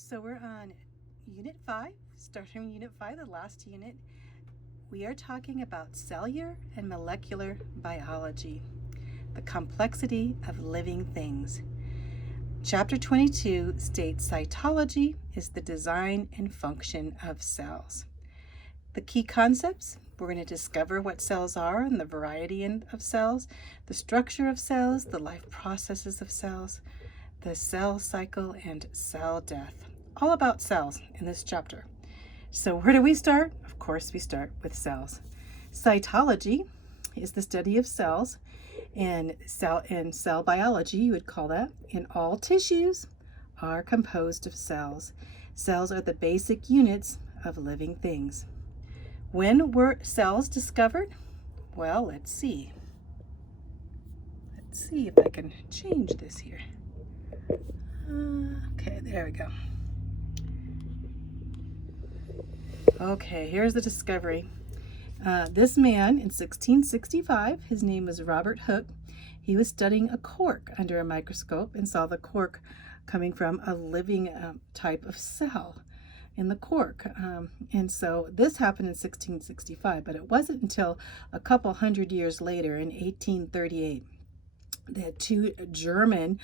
So we're on Unit 5, starting Unit 5, the last unit. We are talking about cellular and molecular biology, the complexity of living things. Chapter 22 states cytology is the design and function of cells. The key concepts: we're going to discover what cells are and the variety of cells, the structure of cells, the life processes of cells, the cell cycle, and cell death. All about cells in this chapter. So where do we start? Of course, we start with cells. Cytology is the study of cells, and cell biology, you would call that. And all tissues are composed of cells. Cells are the basic units of living things. When were cells discovered? Well, let's see. Let's see if I can change this here. Okay, there we go. Okay, here's the discovery. This man in 1665, his name was Robert Hooke. He was studying a cork under a microscope and saw the cork coming from a living type of cell in the cork. And so this happened in 1665, but it wasn't until a couple hundred years later, in 1838, that two German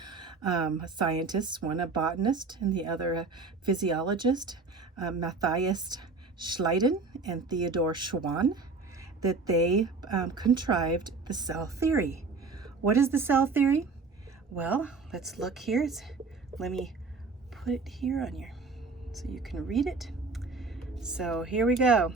scientists, one a botanist and the other a physiologist, Matthias Schleiden and Theodor Schwann, that they contrived the cell theory. What is the cell theory? Well, let's look here. Let me put it here on your, so you can read it. So here we go.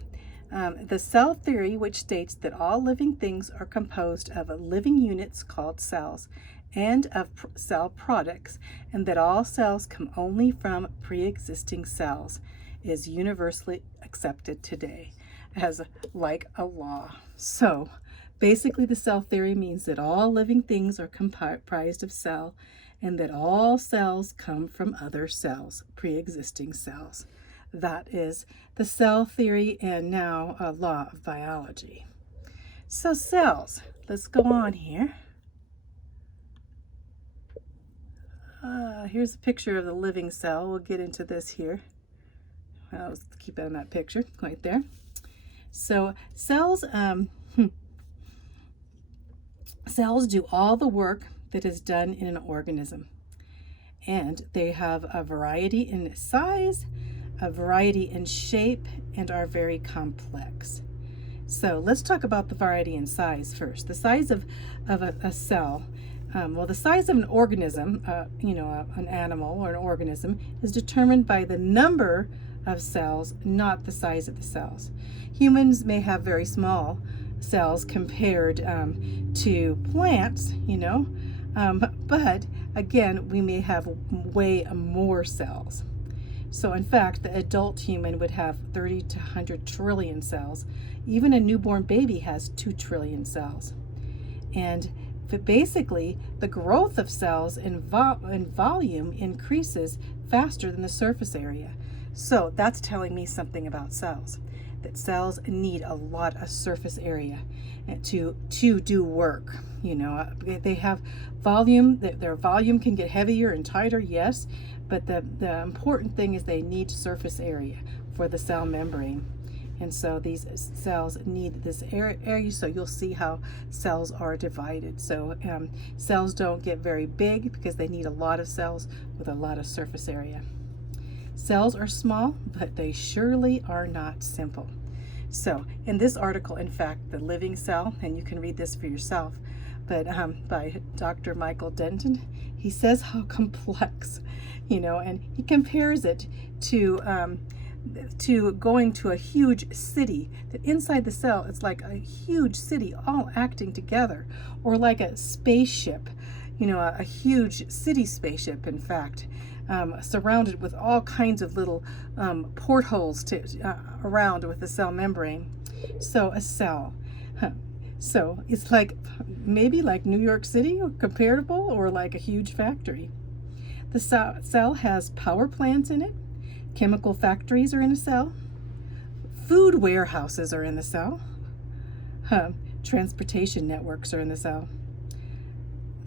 The cell theory, which states that all living things are composed of living units called cells and of cell products, and that all cells come only from pre-existing cells, is universally accepted today as like a law. So basically, the cell theory means that all living things are comprised of cell, and that all cells come from other cells, pre-existing cells. That is the cell theory, and now a law of biology. So cells, let's go on here. Here's a picture of the living cell. We'll get into this here. Let's keep it on that picture right there. So cells, cells do all the work that is done in an organism, and they have a variety in size, a variety in shape, and are very complex. So let's talk about the variety in size first. The size of a cell, well, the size of an organism, an animal or an organism, is determined by the number of cells, not the size of the cells. Humans may have very small cells compared to plants, but again, we may have way more cells. So in fact, the adult human would have 30 to 100 trillion cells. Even a newborn baby has 2 trillion cells. And basically, the growth of cells in volume increases faster than the surface area. So that's telling me something about cells, that cells need a lot of surface area to do work. They have volume, their volume can get heavier and tighter, yes, but the important thing is they need surface area for the cell membrane. And so these cells need this area, so you'll see how cells are divided. So cells don't get very big because they need a lot of cells with a lot of surface area. Cells are small, but they surely are not simple. So in this article, in fact, The Living Cell, and you can read this for yourself, but by Dr. Michael Denton, he says how complex, and he compares it to going to a huge city, that inside the cell, it's like a huge city all acting together, or like a spaceship, a huge city spaceship, in fact, surrounded with all kinds of little portholes around with the cell membrane. So a cell. So it's like maybe like New York City, or comparable, or like a huge factory. The cell has power plants in it. Chemical factories are in a cell. Food warehouses are in the cell. Transportation networks are in the cell.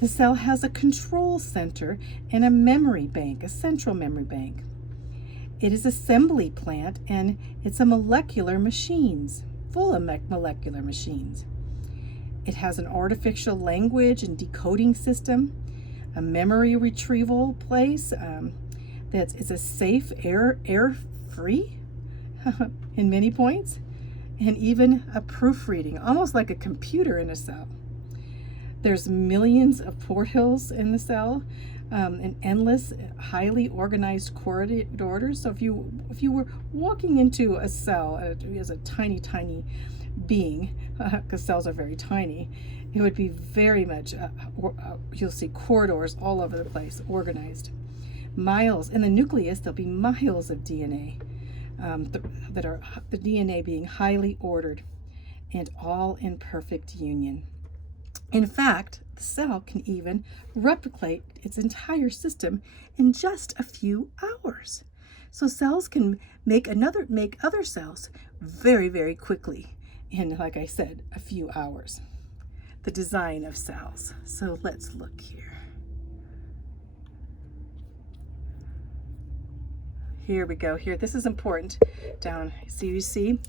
The cell has a control center and a memory bank, a central memory bank. It is assembly plant, and it's a molecular machines, full of molecular machines. It has an artificial language and decoding system, a memory retrieval place. It's a safe, error-free in many points, and even a proofreading, almost like a computer in a cell. There's millions of portals in the cell, and endless, highly organized corridors. So if you were walking into a cell as a tiny being, because cells are very tiny, it would be very much, you'll see corridors all over the place, organized. Miles, in the nucleus, there'll be miles of DNA, that are the DNA being highly ordered and all in perfect union. In fact, the cell can even replicate its entire system in just a few hours. So cells can make other cells very, very quickly in, like I said, a few hours. The design of cells. So let's look here. Here we go. Here, this is important. Down, so you see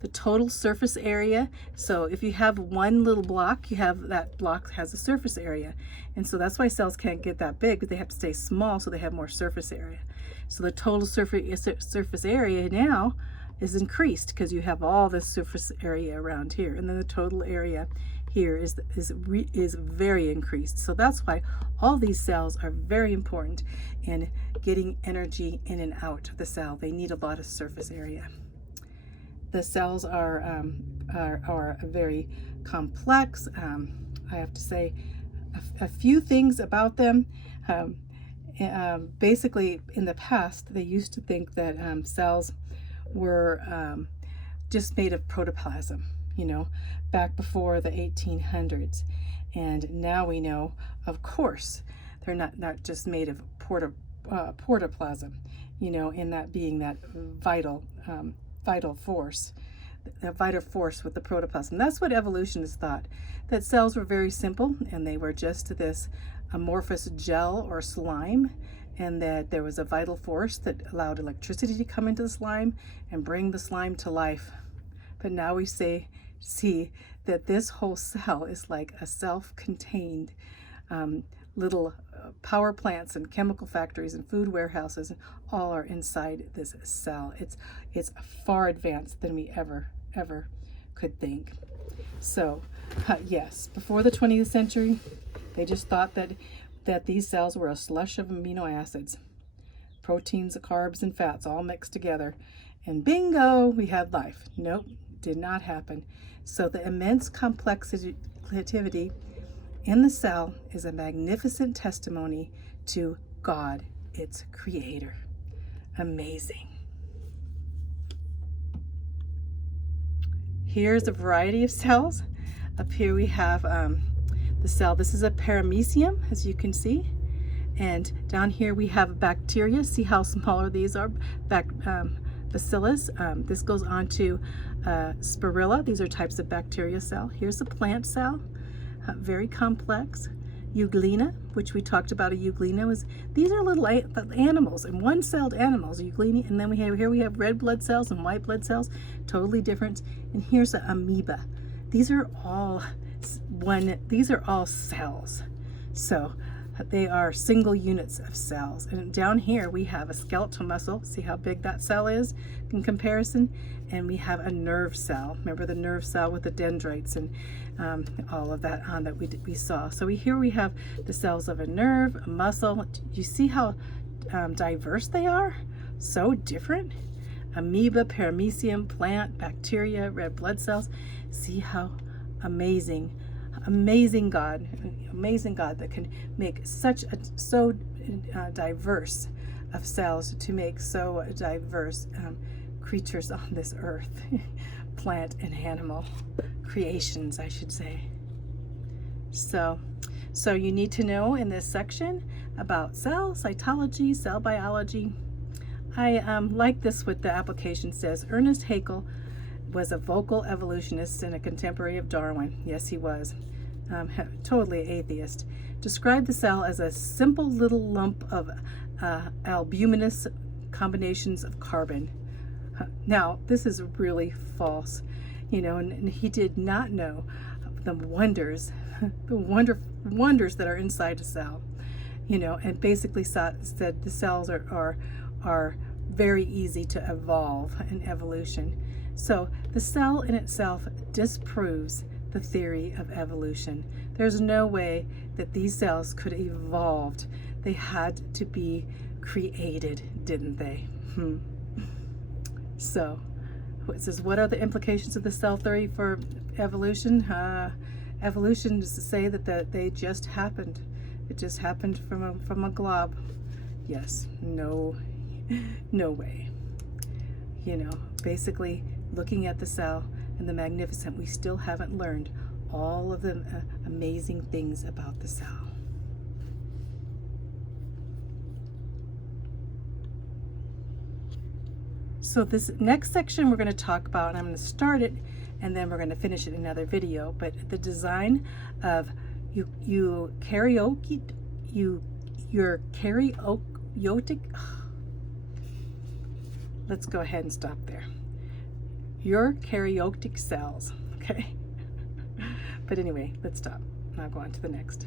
the total surface area. So if you have one little block, you have that block has a surface area. And so that's why cells can't get that big, but they have to stay small so they have more surface area. So the total surface area now is increased because you have all this surface area around here. And then the total area here is very increased. So that's why all these cells are very important in getting energy in and out of the cell. They need a lot of surface area. The cells are very complex. I have to say a few things about them. Basically, in the past, they used to think that cells were just made of protoplasm, back before the 1800s. And now we know, of course, they're not just made of protoplasm, in that being that vital force, the vital force with the protoplasm. That's what evolutionists thought, that cells were very simple and they were just this amorphous gel or slime, and that there was a vital force that allowed electricity to come into the slime and bring the slime to life. But now we see that this whole cell is like a self-contained little power plants and chemical factories and food warehouses, all are inside this cell. It's far advanced than we ever could think. So yes, before the 20th century, they just thought that these cells were a slush of amino acids, proteins, carbs, and fats all mixed together, and bingo, we had life. Nope, did not happen. So the immense complexity in the cell is a magnificent testimony to God, its creator. Amazing. Here's a variety of cells. Up here we have the cell. This is a paramecium, as you can see. And down here we have bacteria. See how smaller these are? Bacillus. This goes on to spirilla. These are types of bacteria cell. Here's a plant cell. Very complex. Euglena, which we talked about. A euglena these are little animals, and one-celled animals, euglena. And then we have red blood cells and white blood cells, totally different. And here's an amoeba. These are all cells. So they are single units of cells. And down here we have a skeletal muscle. See how big that cell is in comparison? And we have a nerve cell. Remember the nerve cell with the dendrites and all of that that we saw. So here we have the cells of a nerve, a muscle. You see how diverse they are? So different. Amoeba, paramecium, plant, bacteria, red blood cells. See how amazing God that can make so diverse of cells to make so diverse creatures on this earth, plant and animal creations, I should say. So you need to know in this section about cell cytology, cell biology. I like this, what the application says. Ernest Haeckel was a vocal evolutionist and a contemporary of Darwin. Yes, he was. Totally atheist. Described the cell as a simple little lump of albuminous combinations of carbon. Now, this is really false, and he did not know the wonders, the wonders that are inside a cell, and basically said the cells are very easy to evolve in evolution. So the cell in itself disproves the theory of evolution. There's no way that these cells could have evolved. They had to be created, didn't they? So it says, what are the implications of the cell theory for evolution? Evolution is to say that they just happened. It just happened from a glob. Yes, no way. Basically looking at the cell and the magnificent, we still haven't learned all of the amazing things about the cell. So this next section we're going to talk about, and I'm going to start it and then we're going to finish it in another video, but the design of your karyotic, let's go ahead and stop there. Eukaryotic cells, okay? But anyway, let's stop. Now go on to the next.